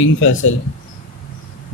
King Faisal.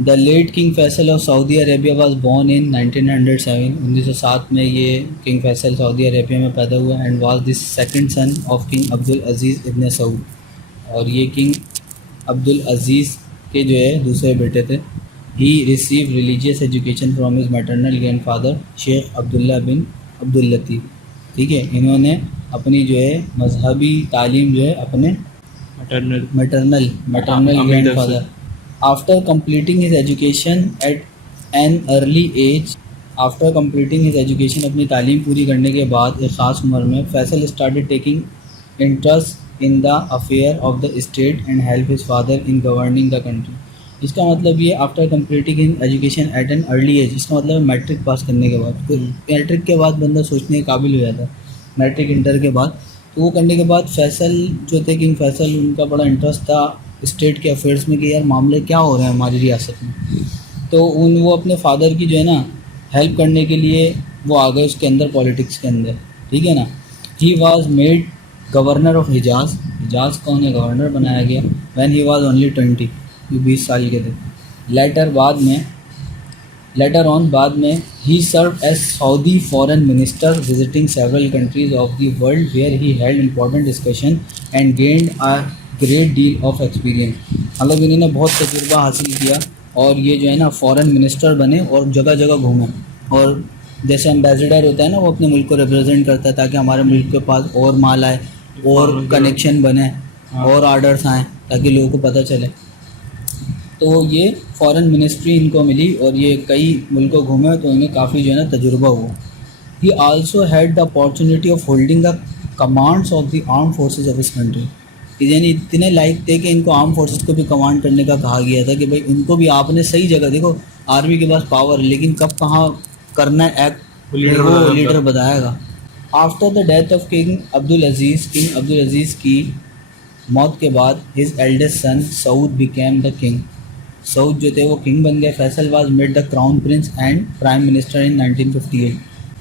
The late King Faisal of Saudi Arabia was born in 1907. 1907 میں یہ king Faisal سعودی Arabia میں پیدا ہوا and was the second son of king Abdul Aziz ابن سعود. اور یہ کنگ عبد العزیز کے جو ہے دوسرے بیٹے تھے. He receive religious education from his maternal grandfather Sheikh Abdullah بن عبداللطیف. ٹھیک ہے, انہوں نے اپنی جو ہے مذہبی تعلیم جو ہے اپنے maternal grandfather after completing his education at an early age. After completing his education اپنی تعلیم پوری کرنے کے بعد ایک خاص عمر میں Faisal started taking interest in the affair of the state and help his father in governing the country. اس کا مطلب یہ after completing education at an early age, اس کا مطلب میٹرک پاس کرنے کے بعد. میٹرک کے بعد بندہ سوچنے کے قابل ہو جاتا ہے, میٹرک انٹر کے بعد. تو وہ کرنے کے بعد فیصل جو تھے کنگ فیصل, ان کا بڑا انٹرسٹ تھا اسٹیٹ کے افیئرس میں کہ یار معاملے کیا ہو رہے ہیں ہماری ریاست میں. تو وہ اپنے فادر کی جو ہے نا ہیلپ کرنے کے لیے وہ آ گئے اس کے اندر, پالیٹکس کے اندر. ٹھیک ہے نا. He was made governor of Hejaz. Hejaz کو انہیں گورنر بنایا گیا وین ہی واز اونلی 20, 20 سال کے تھے. بعد میں he serve as Saudi foreign minister visiting several countries of the world where he held important discussion and gained a great deal of experience. مطلب انہوں نے بہت تجربہ حاصل کیا اور یہ جو ہے نا فارن منسٹر بنے اور جگہ جگہ گھومیں. اور جیسے امبیسڈر ہوتا ہے نا, وہ اپنے ملک کو ریپرزینٹ کرتا ہے تاکہ ہمارے ملک کے پاس اور مال آئے اور کنیکشن بنے اور آرڈرس آئیں تاکہ لوگوں کو پتہ چلے. تو یہ فارن منسٹری ان کو ملی اور یہ کئی ملکوں گھومے تو انہیں کافی جو ہے نا تجربہ ہوا. He also had the opportunity of holding the commands of the arm forces of his country. یعنی اتنے لائق تھے کہ ان کو آرم فورسز کو بھی کمانڈ کرنے کا کہا گیا تھا کہ بھائی ان کو بھی آپ نے صحیح جگہ, دیکھو آرمی کے پاس پاور ہے لیکن کب کہاں کرنا ہے ایکٹ وہ لیڈر بتائے گا. After the death of king Abdul Aziz کی موت کے بعد his eldest son Saud became the king. Saud جو تھے وہ کنگ بن گئے. Faisal was made the crown prince and prime minister in 1958.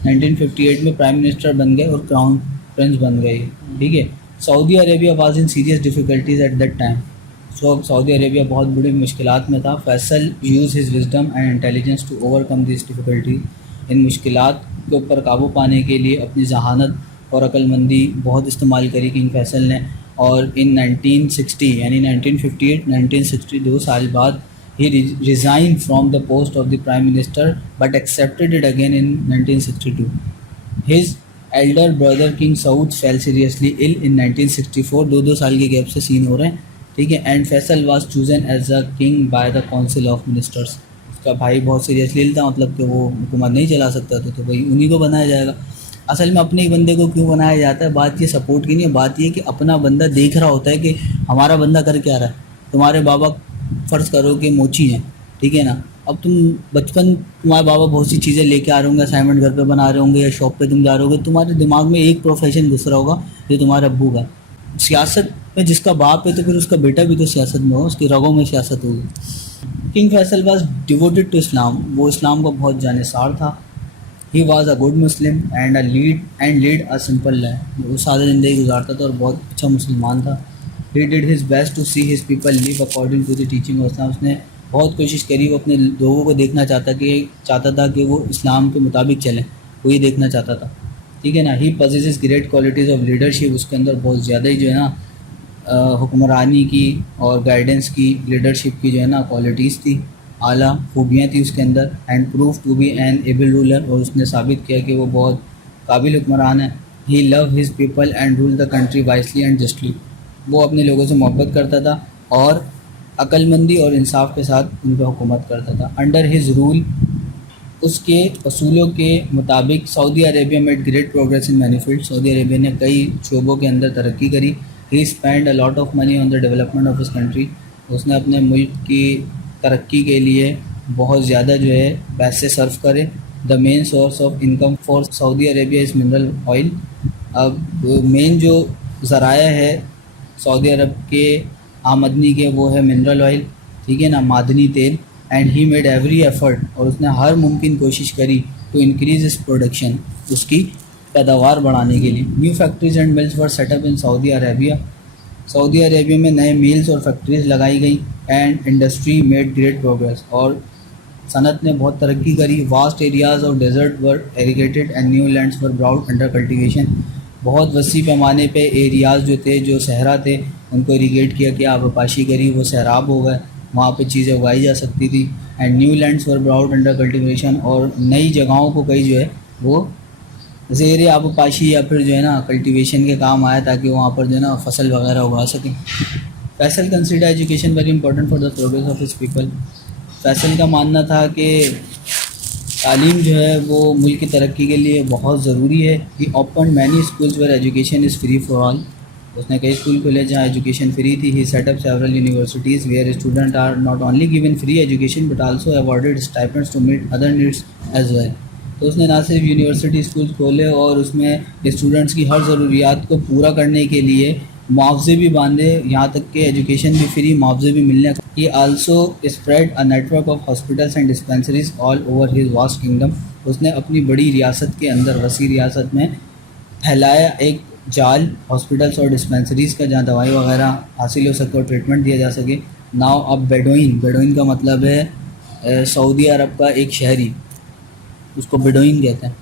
1958 میں پرائم منسٹر بن گئے اور کراؤن پرنس بن گئے. ٹھیک ہے. Saudi Arabia was in serious difficulties at that time. Saudi Arabia بہت بڑی مشکلات میں تھا. Faisal use his wisdom and intelligence to overcome these difficulties. ان مشکلات کے اوپر قابو پانے کے لیے اپنی ذہانت اور عقل مندی بہت استعمال کری کنگ فیصل نے. اور ان 1960 یعنی 1958 1960 2 سال بعد he resigned from the post of the prime minister but accepted it again in 1962. His elder brother King Saud fell seriously ill in 1964. دو سال کے گیپ سے سین ہو رہے ہیں. ٹھیک ہے. And Faisal was chosen as a king by the council of ministers. اس کا بھائی بہت سیریسلی ill تھا, مطلب کہ وہ حکومت نہیں چلا سکتا تھا, تو بھائی انہی کو بنایا جائے گا. اصل میں اپنے ہی بندے کو کیوں بنایا جاتا ہے, بات یہ سپورٹ کی نہیں ہے, بات یہ کہ اپنا بندہ دیکھ رہا ہوتا ہے کہ ہمارا بندہ کر کیا رہا ہے. تمہارے بابا فرض کرو کہ موچی ہیں, ٹھیک ہے نا. اب تم بچپن تمہارے بابا بہت سی چیزیں لے کے آ رہے ہوں گے, اسائنمنٹ گھر پہ بنا رہے ہوں گے یا شاپ پہ تم جا رہے ہو گے, تمہارے دماغ میں ایک پروفیشن گھس رہا ہوگا جو تمہارے ابو کا. سیاست میں جس کا باپ ہے تو پھر اس کا بیٹا بھی تو سیاست میں ہو, اس کی رگوں میں سیاست ہوگی. کنگ فیصل واز ڈیووٹڈ ٹو اسلام. وہ اسلام کا بہت جانثار تھا. He was a good Muslim and lead a simple life. وہ سادہ زندگی گزارتا تھا اور بہت اچھا مسلمان تھا. He did his best to see his people live according to the teaching of Islam. اس نے بہت کوشش کری, وہ اپنے لوگوں کو دیکھنا چاہتا تھا کہ وہ اسلام کے مطابق چلیں, وہ یہ دیکھنا چاہتا تھا. ٹھیک ہے نا. He possesses great qualities of leadership. اس کے اندر بہت زیادہ ہی جو ہے نا حکمرانی کی اور گائیڈنس کی, لیڈرشپ کی جو ہے نا کوالٹیز تھی, اعلیٰ خوبیاں تھیں اس کے اندر. And proved to be an able ruler. اور اس نے ثابت کیا کہ وہ بہت قابل حکمران ہے. He loved his people and ruled the country wisely and justly. وہ اپنے لوگوں سے محبت کرتا تھا اور عقل مندی اور انصاف کے ساتھ ان پہ حکومت کرتا تھا. انڈر ہز رول, اس کے اصولوں کے مطابق Saudi Arabia made great progress in many field. Saudi Arabia نے کئی شعبوں کے اندر ترقی کری. He spend a lot of money on the development of his country. اس نے اپنے ملک کی ترقی کے لیے بہت زیادہ جو ہے پیسے صرف کرے. The main source of income for Saudi Arabia is mineral oil. اب مین جو ذرائع ہے سعودی عرب کے آمدنی کے وہ ہے منرل آئل, ٹھیک ہے نا, معدنی تیل. And he made every effort, اور اس نے ہر ممکن کوشش کری ٹو انکریز اس پروڈکشن, اس کی پیداوار بڑھانے کے لیے. New factories and mills were set up in Saudi Arabia. Saudi Arabia میں نئے میلز اور فیکٹریز لگائی گئیں and industry made great progress, اور صنعت نے بہت ترقی کری. Vast areas of desert were irrigated and new lands were brought under cultivation. بہت وسیع پیمانے پہ ایریاز جو تھے، جو صحرا تھے، ان کو ایریگیٹ کیا کہ آبپاشی کری، وہ سیراب ہو گئے، وہاں پہ چیزیں اگائی جا سکتی تھی. And new lands were brought under cultivation, اور نئی جگہوں کو کئی جو ہے وہ زیر آبپاشی یا پھر جو ہے نا کلٹیویشن کے کام آیا تاکہ وہاں پر جو ہے نا فصل وغیرہ اگا سکیں. Faisal consider education very important for the progress of his people. Faisal کا ماننا تھا کہ تعلیم جو ہے وہ ملک کی ترقی کے لیے بہت ضروری ہے. He open many schools where education is free for all. اس نے کئی اسکول کھولے جہاں ایجوکیشن فری تھی. He set up several universities where student are not only given free education but also awarded stipends to meet other needs as well. تو اس نے نہ صرف یونیورسٹی اسکول کھولے اور اس میں اسٹوڈنٹس کی ہر ضروریات کو پورا کرنے کے لیے معاوضے بھی باندھے، یہاں تک کہ ایجوکیشن بھی فری، معاوضے بھی ملنے. He also spread a network of hospitals and dispensaries all over his vast kingdom. اس نے اپنی بڑی ریاست کے اندر، وسیع ریاست میں پھیلایا ایک جال ہاسپٹلس اور ڈسپینسریز کا، جہاں دوائی وغیرہ حاصل ہو سکے اور ٹریٹمنٹ دیا جا سکے. ناؤ اب بیڈوئن کا مطلب ہے سعودی عرب کا ایک شہری، اس کو بیڈوئن کہتے ہیں.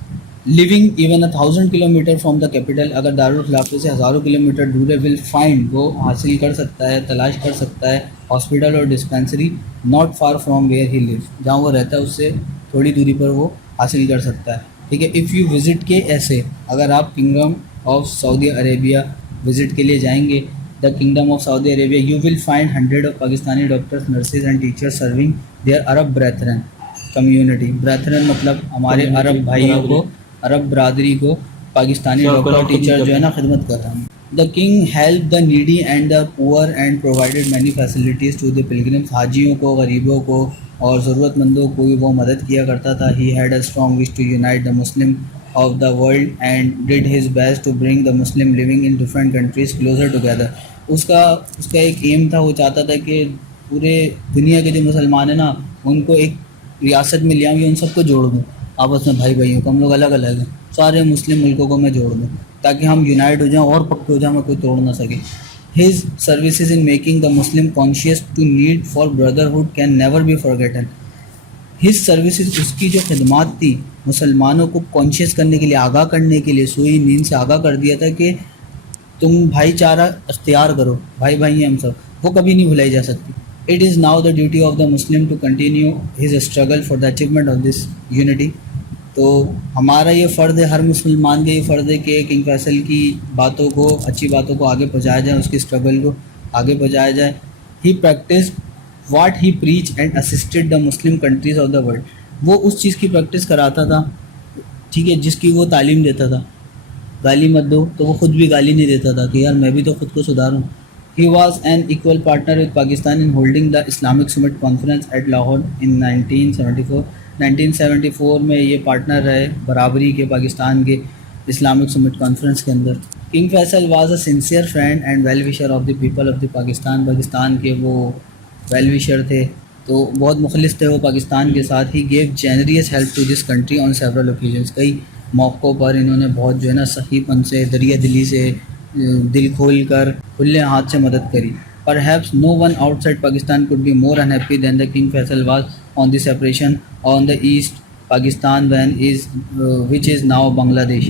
Living even 1000 kilometre from the capital, اگر دارالخلافے سے ہزاروں کلومیٹر دور ہے، ول فائنڈ، وہ حاصل کر سکتا ہے، تلاش کر سکتا ہے ہاسپٹل اور dispensary not far from where he live, جہاں وہ رہتا ہے اس سے تھوڑی دوری پر وہ حاصل کر سکتا ہے. ٹھیک ہے. اف یو وزٹ کے ایسے، اگر آپ kingdom of Saudi Arabia visit کے لیے جائیں گے، the kingdom of Saudi Arabia, you will find 100 of Pakistani doctors, nurses and teachers serving their Arab brethren community. Brethren مطلب ہمارے عرب بھائیوں کو، عرب برادری کو پاکستانی ڈاکٹر اور ٹیچر جو ہے نا خدمت کر رہے ہیں. The king help the needy and the poor and provided many facilities to the pilgrims. حاجیوں کو، غریبوں کو اور ضرورت مندوں کو بھی وہ مدد کیا کرتا تھا. He had a strong wish to unite the Muslim of the world and did his best to bring the Muslim living in different countries closer together. اس کا ایک ایم تھا، وہ چاہتا تھا کہ پورے دنیا کے جو مسلمان ہیں نا ان کو ایک ریاست میں لے آؤں، ان سب کو جوڑ دوں آپس میں، بھائی بھائیوں کو. ہم لوگ الگ الگ ہیں، سارے مسلم ملکوں کو میں جوڑ دوں تاکہ ہم یونائٹ ہو جائیں اور پکے ہو جائیں، ہمیں کوئی توڑ نہ سکے. His services in making the Muslim conscious to need for brotherhood can never be forgotten. His services, اس کی جو خدمات تھی مسلمانوں کو کانشیس کرنے کے لیے، آگاہ کرنے کے لیے، سوئی نیند سے آگاہ کر دیا تھا کہ تم بھائی چارہ اختیار کرو، بھائی بھائی ہیں ہم سب، وہ کبھی نہیں بھلائی جا سکتی. It is now the duty of the Muslim to continue his struggle for the achievement of this unity. تو ہمارا یہ فرض ہے، ہر مسلمان کا یہ فرض ہے کہ کنگ فیصل کی باتوں کو، اچھی باتوں کو آگے پہنچایا جائے، اس کی اسٹرگل کو آگے پہنچایا جائے. He practice what he preach and assisted the Muslim countries of the world. وہ اس چیز کی پریکٹس کراتا تھا، ٹھیک ہے، جس کی وہ تعلیم دیتا تھا. گالی مت دو، تو وہ خود بھی گالی نہیں دیتا تھا کہ یار میں بھی تو خود کو سدھاروں. He was an equal partner with Pakistan in holding the Islamic Summit Conference at Lahore in 1974. 1974 میں یہ پارٹنر رہے برابری کے پاکستان کے اسلامک سمٹ کانفرنس کے اندر. King Faisal was a sincere friend and well wisher of the people of the Pakistan. Pakistan کے وہ ویل وشر تھے، تو بہت مخلص تھے وہ پاکستان کے ساتھ. He gave generous help to this country on several occasions. کئی موقعوں پر انہوں نے بہت جو ہے نا سخی پن سے، دریا دلی سے، دل کھول کر، کھلے ہاتھ سے مدد کری. Perhaps no one outside Pakistan could be more unhappy than the King Faisal was on the separation on the East Pakistan which is now Bangladesh.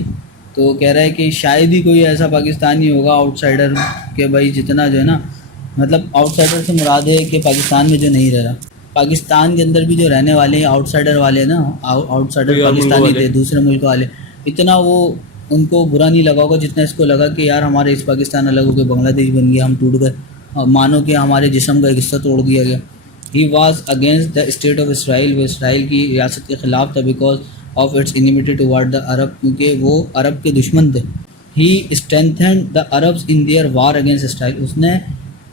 تو کہہ رہا ہے کہ شاید ہی کوئی ایسا پاکستانی ہوگا آؤٹ سائڈر کہ بھائی جتنا جو ہے نا، مطلب آؤٹ سائڈر سے مراد ہے کہ پاکستان میں جو نہیں رہ رہا، پاکستان کے اندر بھی جو رہنے والے ہیں آؤٹ سائڈر والے نا، آؤٹ سائڈر پاکستانی تھے، دوسرے ملک والے، اتنا وہ ان کو برا نہیں لگا ہوگا جتنا اس کو لگا کہ یار ہمارے اس پاکستان الگ ہو گئے، بنگلہ دیش بن گیا، ہم ٹوٹ گئے، مانو کہ ہمارے جسم کا ایک حصہ توڑ دیا گیا. He was against the state of Israel. وہ اسرائیل کی ریاست کے خلاف تھا because of its enmity toward the Arab, کیونکہ وہ عرب کے دشمن تھے. He strengthened the Arabs in their war against Israel. اس نے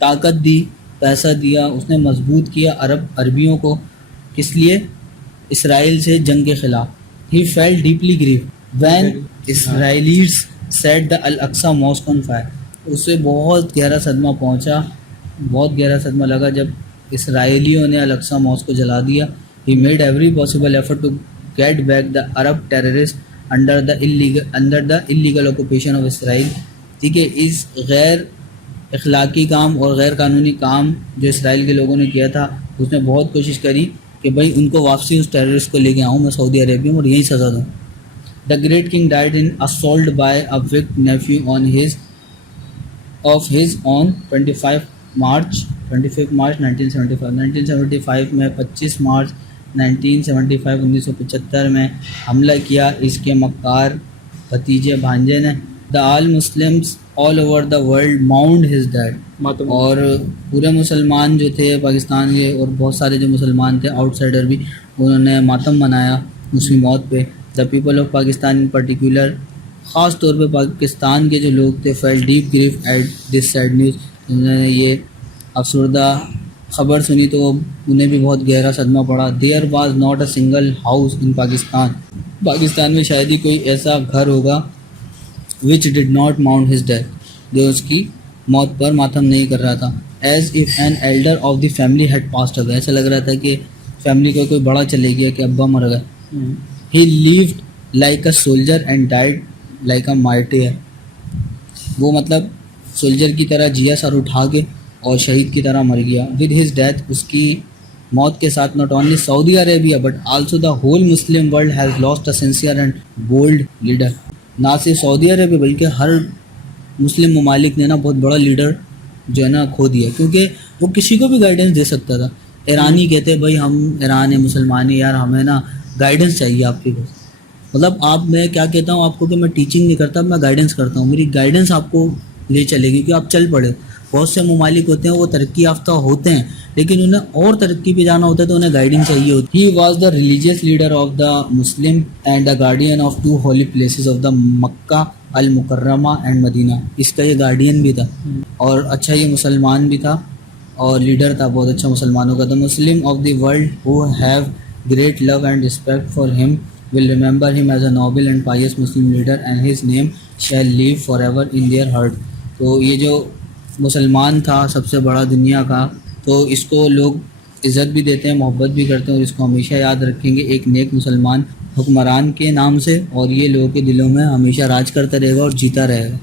طاقت دی، پیسہ دیا، اس نے مضبوط کیا عربیوں کو. کس لیے؟ اسرائیل سے جنگ کے خلاف. He felt deeply grieve when Israelis set the Al Aqsa mosque on fire. اس سے بہت گہرا صدمہ پہنچا، بہت گہرا صدمہ لگا جب اسرائیلیوں نے الاقصی ماسک کو جلا دیا. He made every possible effort to get back the Arab territory under the illegal occupation of Israel. ٹھیک ہے، اس غیر اخلاقی کام اور غیر قانونی کام جو اسرائیل کے لوگوں نے کیا تھا اس نے بہت کوشش کری کہ بھائی ان کو واپسی اس ٹیررسٹ کو لے کے آؤں میں سعودی عربیہ میں اور یہیں سزا دوں. The great king died in assault by a weak nephew on his on 25 March 1975 میں 25 مارچ 1975 میں حملہ کیا اس کے مکار بھتیجے بھانجے نے. The all Muslims all over the world mourned his death. اور پورے مسلمان جو تھے پاکستان کے اور بہت سارے جو مسلمان تھے آؤٹ سائڈر بھی انہوں نے ماتم منایا اس کی موت پہ. The people of Pakistan in particular خاص طور پہ پاکستان کے جو لوگ تھے feel deep grief at this sad news. انہوں نے یہ افسردہ خبر سنی تو انہیں بھی بہت گہرا صدمہ پڑا. There was not a single house in Pakistan میں شاید ہی کوئی ایسا گھر ہوگا وچ ڈڈ ناٹ ماؤنٹ ہز ڈیتھ جو اس کی موت پر ماتم نہیں کر رہا تھا. As if an elder of the family head passed away. ایسا لگ رہا تھا کہ فیملی کا کوئی بڑا چلے گیا کہ ابا مر گئے. He lived like a soldier and died like a martyr. وہ مطلب سولجر کی طرح جیا سر اٹھا کے اور شہید کی طرح مر گیا. ود ہز ڈیتھ اس کی موت کے ساتھ not only Saudi Arabia but also the whole Muslim world has lost a sincere and bold leader. نہ صرف سعودی عربیہ بلکہ ہر مسلم ممالک نے نا بہت بڑا لیڈر جو ہے نا کھو دیا کیونکہ وہ کسی کو بھی گائیڈنس دے سکتا تھا. ایرانی کہتے بھائی ہم ایران ہے مسلمان ہیں یار ہمیں نا گائیڈنس چاہیے آپ کے پاس. مطلب آپ میں کیا کہتا ہوں آپ کو کہ میں ٹیچنگ نہیں کرتا میں گائیڈنس کرتا ہوں. میری گائیڈنس آپ کو لے چلے گی کہ آپ چل پڑے. بہت سے ممالک ہوتے ہیں وہ ترقی یافتہ ہوتے ہیں لیکن انہیں اور ترقی پہ جانا ہوتا ہے تو انہیں گائیڈنگ چاہیے ہوتی. He was the religious leader of the Muslim and the guardian of 2 holy places of the Makkah Al Mukarramah and Madinah. اس کا یہ گارڈین بھی تھا اور اچھا یہ مسلمان بھی تھا اور لیڈر تھا بہت اچھا مسلمانوں کا. The Muslim of the world who have great love and respect for him will remember him as a noble and pious Muslim leader and his name shall live forever in their heart. تو یہ جو مسلمان تھا سب سے بڑا دنیا کا تو اس کو لوگ عزت بھی دیتے ہیں محبت بھی کرتے ہیں اور اس کو ہمیشہ یاد رکھیں گے ایک نیک مسلمان حکمران کے نام سے اور یہ لوگوں کے دلوں میں ہمیشہ راج کرتا رہے گا اور جیتا رہے گا.